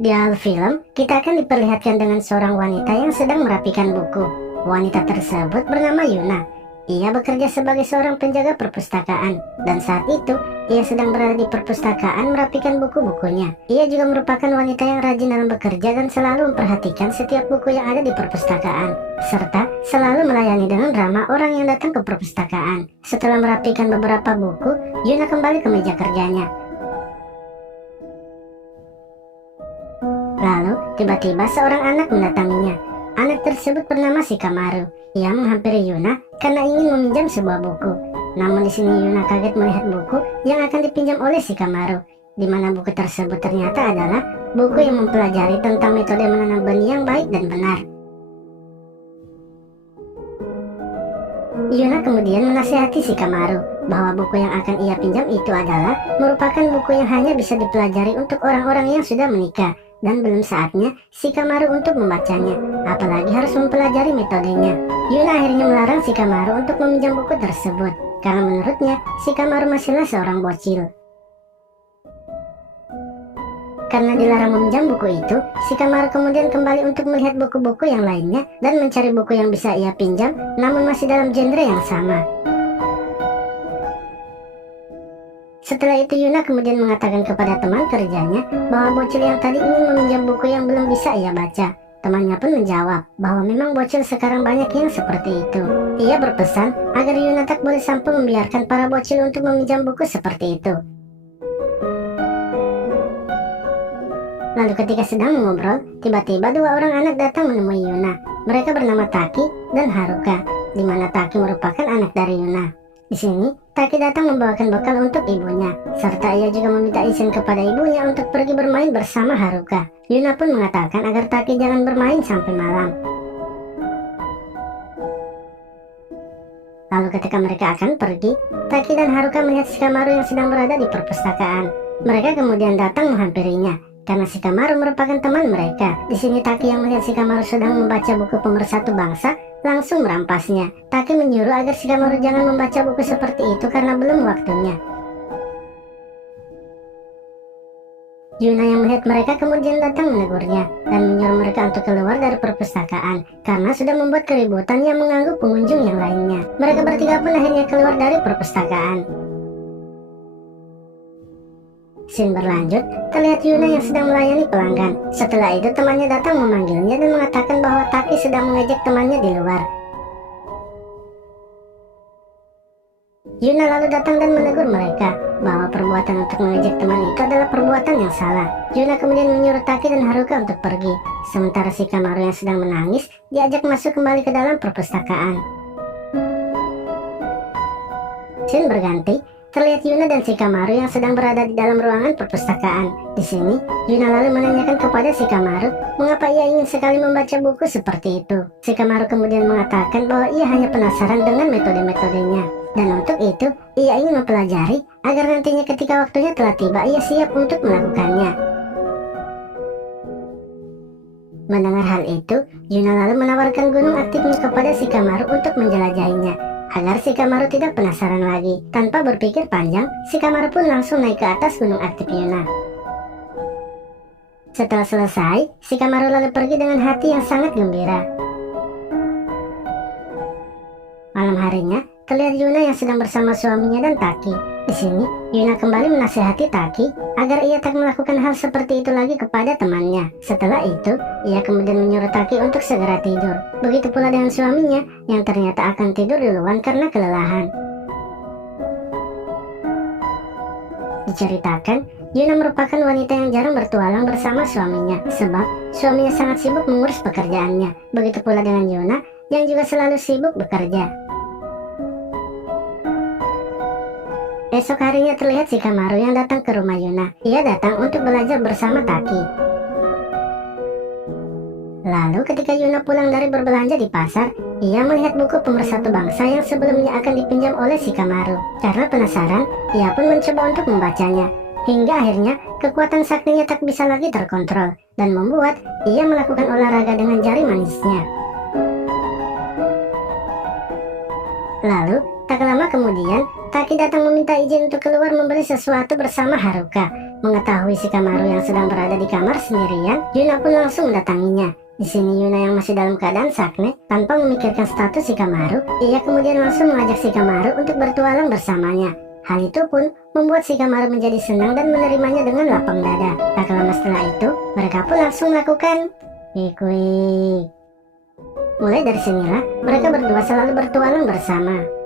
Di awal film, kita akan diperlihatkan dengan seorang wanita yang sedang merapikan buku. Wanita tersebut bernama Yuna. Ia bekerja sebagai seorang penjaga perpustakaan, dan saat itu ia sedang berada di perpustakaan merapikan buku-bukunya. Ia juga merupakan wanita yang rajin dalam bekerja dan selalu memperhatikan setiap buku yang ada di perpustakaan, serta selalu melayani dengan ramah orang yang datang ke perpustakaan. Setelah merapikan beberapa buku, Yuna kembali ke meja kerjanya. Lalu, tiba-tiba seorang anak mendatanginya. Anak tersebut bernama Shikamaru. Ia menghampiri Yuna karena ingin meminjam sebuah buku. Namun di sini Yuna kaget melihat buku yang akan dipinjam oleh Shikamaru, di mana buku tersebut ternyata adalah buku yang mempelajari tentang metode menanam benih yang baik dan benar. Yuna kemudian menasihati Shikamaru bahwa buku yang akan ia pinjam itu adalah merupakan buku yang hanya bisa dipelajari untuk orang-orang yang sudah menikah, dan belum saatnya Shikamaru untuk membacanya, apalagi harus mempelajari metodenya. Yuna akhirnya melarang Shikamaru untuk meminjam buku tersebut, karena menurutnya Shikamaru masihlah seorang bocil. Karena dilarang meminjam buku itu, Shikamaru kemudian kembali untuk melihat buku-buku yang lainnya dan mencari buku yang bisa ia pinjam, namun masih dalam genre yang sama. Setelah itu Yuna kemudian mengatakan kepada teman kerjanya bahwa bocil yang tadi ingin meminjam buku yang belum bisa ia baca. Temannya pun menjawab bahwa memang bocil sekarang banyak yang seperti itu. Ia berpesan agar Yuna tak boleh sampai membiarkan para bocil untuk meminjam buku seperti itu. Lalu ketika sedang mengobrol, tiba-tiba dua orang anak datang menemui Yuna. Mereka bernama Taki dan Haruka, di mana Taki merupakan anak dari Yuna. Di sini, Taki datang membawakan bekal untuk ibunya, serta ia juga meminta izin kepada ibunya untuk pergi bermain bersama Haruka. Yuna pun mengatakan agar Taki jangan bermain sampai malam. Lalu ketika mereka akan pergi, Taki dan Haruka melihat Shikamaru yang sedang berada di perpustakaan. Mereka kemudian datang menghampirinya, karena Shikamaru merupakan teman mereka. Di sini Taki yang melihat Shikamaru sedang membaca buku Pemersatu Bangsa, langsung merampasnya. Taki menyuruh agar Shikamaru jangan membaca buku seperti itu karena belum waktunya. Yuna yang melihat mereka kemudian datang menegurnya dan menyuruh mereka untuk keluar dari perpustakaan karena sudah membuat keributan yang mengganggu pengunjung yang lainnya. Mereka bertiga pun akhirnya keluar dari perpustakaan. Scene berlanjut, terlihat Yuna yang sedang melayani pelanggan. Setelah itu temannya datang memanggilnya dan mengatakan bahwa Taki sedang mengejek temannya di luar. Yuna lalu datang dan menegur mereka bahwa perbuatan untuk mengejek teman itu adalah perbuatan yang salah. Yuna kemudian menyuruh Taki dan Haruka untuk pergi, sementara Shikamaru yang sedang menangis diajak masuk kembali ke dalam perpustakaan. Scene berganti, terlihat Yuna dan Shikamaru yang sedang berada di dalam ruangan perpustakaan. Di sini, Yuna lalu menanyakan kepada Shikamaru mengapa ia ingin sekali membaca buku seperti itu. Shikamaru kemudian mengatakan bahwa ia hanya penasaran dengan metode-metodenya, dan untuk itu ia ingin mempelajari agar nantinya ketika waktunya telah tiba ia siap untuk melakukannya. Mendengar hal itu, Yuna lalu menawarkan gunung aktifnya kepada Shikamaru untuk menjelajahinya, agar Shikamaru tidak penasaran lagi. Tanpa berpikir panjang, Shikamaru pun langsung naik ke atas gunung aktif Yuna. Setelah selesai, Shikamaru lalu pergi dengan hati yang sangat gembira. Malam harinya, terlihat Yuna yang sedang bersama suaminya dan Taki. Di sini, Yuna kembali menasihati Taki agar ia tak melakukan hal seperti itu lagi kepada temannya. Setelah itu, ia kemudian menyuruh Taki untuk segera tidur. Begitu pula dengan suaminya yang ternyata akan tidur duluan karena kelelahan. Diceritakan, Yuna merupakan wanita yang jarang bertualang bersama suaminya, sebab suaminya sangat sibuk mengurus pekerjaannya. Begitu pula dengan Yuna yang juga selalu sibuk bekerja. Esok harinya terlihat Shikamaru yang datang ke rumah Yuna. Ia datang untuk belajar bersama Taki. Lalu ketika Yuna pulang dari berbelanja di pasar, ia melihat buku Pemersatu Bangsa yang sebelumnya akan dipinjam oleh Shikamaru. Karena penasaran, ia pun mencoba untuk membacanya. Hingga akhirnya kekuatan saktinya tak bisa lagi terkontrol dan membuat ia melakukan olahraga dengan jari manisnya. Lalu Tak lama kemudian, Taki datang meminta izin untuk keluar membeli sesuatu bersama Haruka. Mengetahui Shikamaru yang sedang berada di kamar sendirian, Yuna pun langsung mendatanginya. Di sini Yuna yang masih dalam keadaan sakne, tanpa memikirkan status Shikamaru, ia kemudian langsung mengajak Shikamaru untuk bertualang bersamanya. Hal itu pun membuat Shikamaru menjadi senang dan menerimanya dengan lapang dada. Tak lama setelah itu, mereka pun langsung melakukan wik-wik. Mulai dari sinilah, mereka berdua selalu bertualang bersama.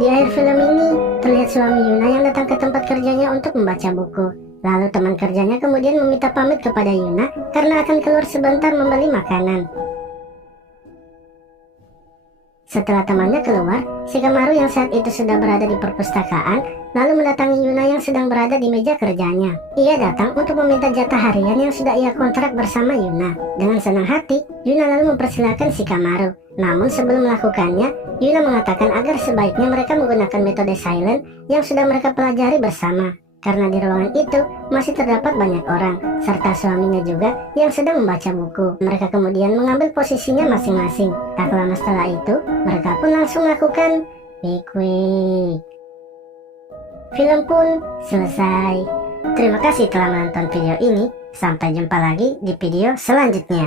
Di akhir film ini, terlihat suami Yuna yang datang ke tempat kerjanya untuk membaca buku. Lalu teman kerjanya kemudian meminta pamit kepada Yuna karena akan keluar sebentar membeli makanan. Setelah temannya keluar, Shikamaru yang saat itu sudah berada di perpustakaan lalu mendatangi Yuna yang sedang berada di meja kerjanya. Ia datang untuk meminta jatah harian yang sudah ia kontrak bersama Yuna. Dengan senang hati, Yuna lalu mempersilahkan Shikamaru. Namun sebelum melakukannya, Yuna mengatakan agar sebaiknya mereka menggunakan metode silent yang sudah mereka pelajari bersama. Karena di ruangan itu masih terdapat banyak orang, serta suaminya juga yang sedang membaca buku. Mereka kemudian mengambil posisinya masing-masing. Tak lama setelah itu, mereka pun langsung melakukan wik-wik. Film pun selesai. Terima kasih telah menonton video ini. Sampai jumpa lagi di video selanjutnya.